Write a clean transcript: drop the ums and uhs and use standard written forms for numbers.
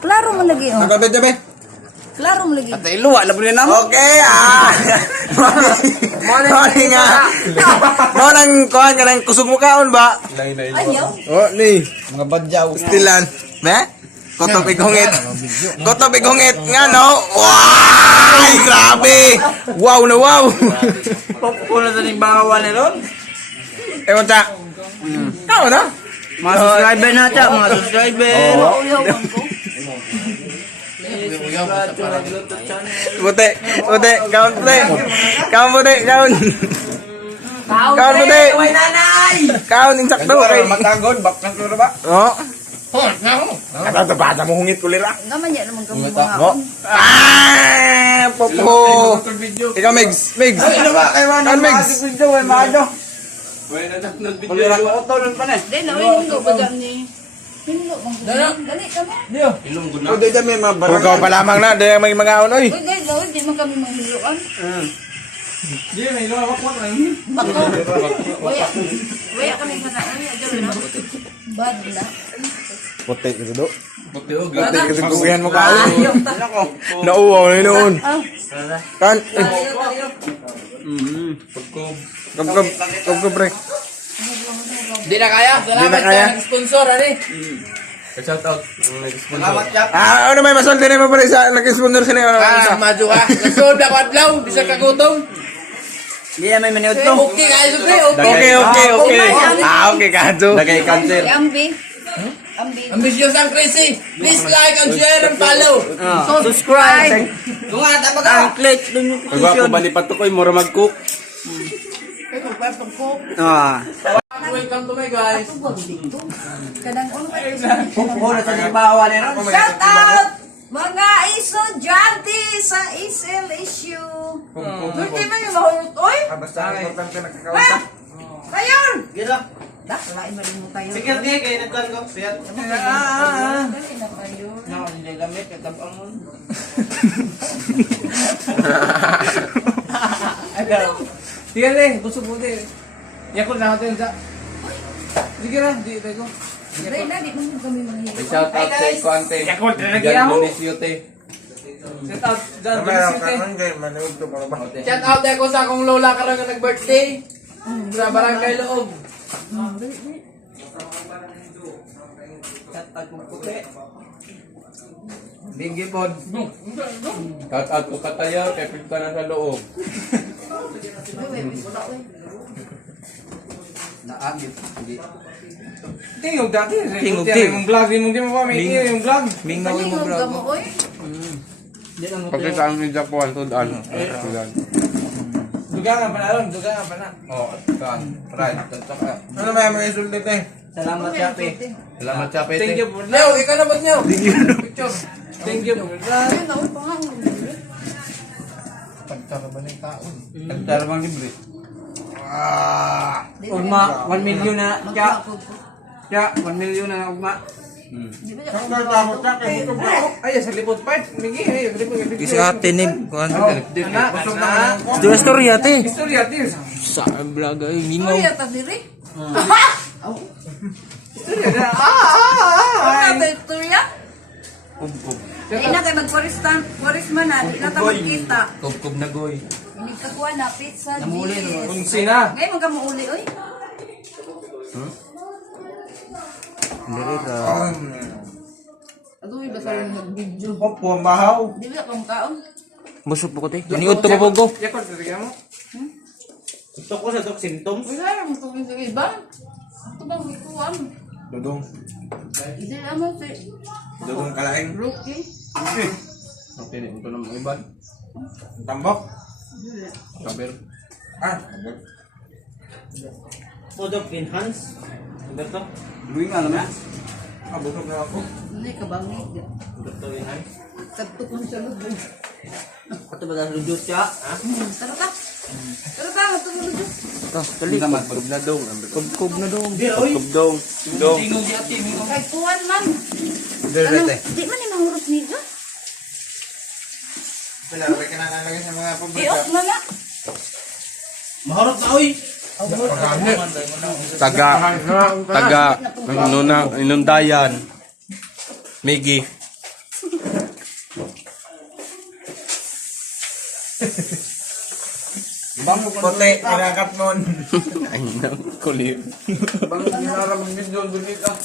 Klaro mo lagi, oh. Ako ba be? Klaro mo lagi. At iluwa na po na mo. Okay, Morning nga. Morning kuhan ka ng kusog mo kaon ba? Ayaw. Oh, ni. Mga badyaw. Stilan. Me? Kotop igungit. Kotop igungit nga no. Wow! Grabe. Wow na wow. Popcorn na sa ning bakawan na ron. Ewan sa. Kao na? Mga subscriber na ta, mga subscriber. Ayaw ko. Buti. Kaon puti. Kaon puti. Kaon. Kaon puti. Way nanay. Kaon insakto. Matagod, bak nang turo ba? Oh. Ano bata mo hungit ko lira? Naman yan naman kami mga Oh. Popo. Ikaw Migs. Ano ba kay man? Ano, Migs? Video way maado. Way na nag-video. Ko to nun pa na. Then, hindi ba dyan ni... Hinlo, dali kami. Pwede dyan may mga barang. Huwag pa lamang na. Dahil may mga unoy. Uy, guys, di man kami manghiluan. Di may lo wak na yun. Bako. Waya kami sa naan. Diyan na. Bad na. Puti ka do. Puti o. Puti ka kukuyan mo kaon. Ayaw ta. Nauwaw na noon. Ah. Kan. Kub pre. Di na kaya. Salamat kaya. Sponsor ani. Shout out. Salamat ya. Ano may masolti na mo pre sa nag-sponsor sila. Maju ka. Nasod ako adlaw, bisa ka gutom. Di na may maniud to. Okay guys, okay. Okay. Okay kadto. Dagay cancer. Ambi. Ambi. Ambitious ang crazy. Please like and share and follow. Subscribe. Kung ata ba ka? Click dun yung Pagwa ko balipat to koy mura mag-cook. Welcome to my guys. Kadang uno. Pupuno sa libawa ni Ram. Shout out! Mga estudyante sa SLSU. Hindi man yung mahulot, oy? Basta importante nakakausap. Ha? Kayon! Gira. Dah, lain ba rin mo tayo? Sige, di kay nagkuan ko. Siyat. Dali na kayo. No, hindi gamit katabang mo. Agaw. Sige lang, busog mo din. Yakul na natin sa. Sige lang, di tayo. Dali na, di mo kami manghiluan. Shout out sa Kuante. Yakul na nagyan mo. Shout out John Lunisyote. Shout out ako sa akong lola karon nga nag-birthday. Sa barangay Loob. Shout out kong puti. Dingi pod. Shout out ko katayo kay pigta na sa loob. Naagit. Hindi. Tingog dati. Tingog yung vlog. Hindi mo pa may yung vlog. Mingaw mo mo, oy? Pakita ang ninja po ang tudan. Dugangan pa na ron. Dugangan pa na. Oo. Kan. Right. Ano may mga isulti eh? Salamat Chape. Salamat sa pete. Thank you for that. Leo, ikaw na ba't Leo? Picture. Thank you for that. Ayun, naon pa nga. Pagtara ba ng taon? Pagtara bang libre? Di ba Ugma, 1 million na. Kya, yan? 1 million na ugma. Di ba yan? Ang gagawin sa akin. Ay, sa lipot part. Migi, ay, lipot. Kasi ate ni kuan. Busog na. Dua story ate. History atin. Sa vlog ay mingaw. Uy, ata diri. History na. Ano na ito ya? Ay na kayo mag-forest man na. Di na tayo magkita. Kubkub na goy. Hindi kakuha na pizza, cheese. Unsi na. Ngayon mga mauli, oy. Dere ra. Aduy, basta rin nag-video. Opo, ang bahaw. Di ba kang kaon? Busog po ko te. Niud to ko pogo. Yakot, tignan mo. Ito ko sa symptoms. Wala lang tubig sa iba. Ito bang ikuan? Dudong. Hindi naman si Dudong kalaing. Rookie. Okay, ito na mga iba. Tambok. Kaber. Food of enhance. Ano to? Luwi nga naman. Busog na ako. Hindi ka bangig. Dr. enhance. Sagto kong sa lubog. Ato ba daw jud siya? Ha? Tara ka. Tara ka, matulog dyan. To, dali. Kubkub na dong. Kubkub na dong. Kubkub dong. Dong. Tingog di ati. Kahit kuhan man. Dere te. Di man yung mahurot niya. Pinarapay ka na nalagay sa mga pabrika. Diok na na. Maharot na oy. Taga inundayan. Migi. Bang puti, kinakat nun. Ay, kulit. Bang, ginaramang video, bunit ah.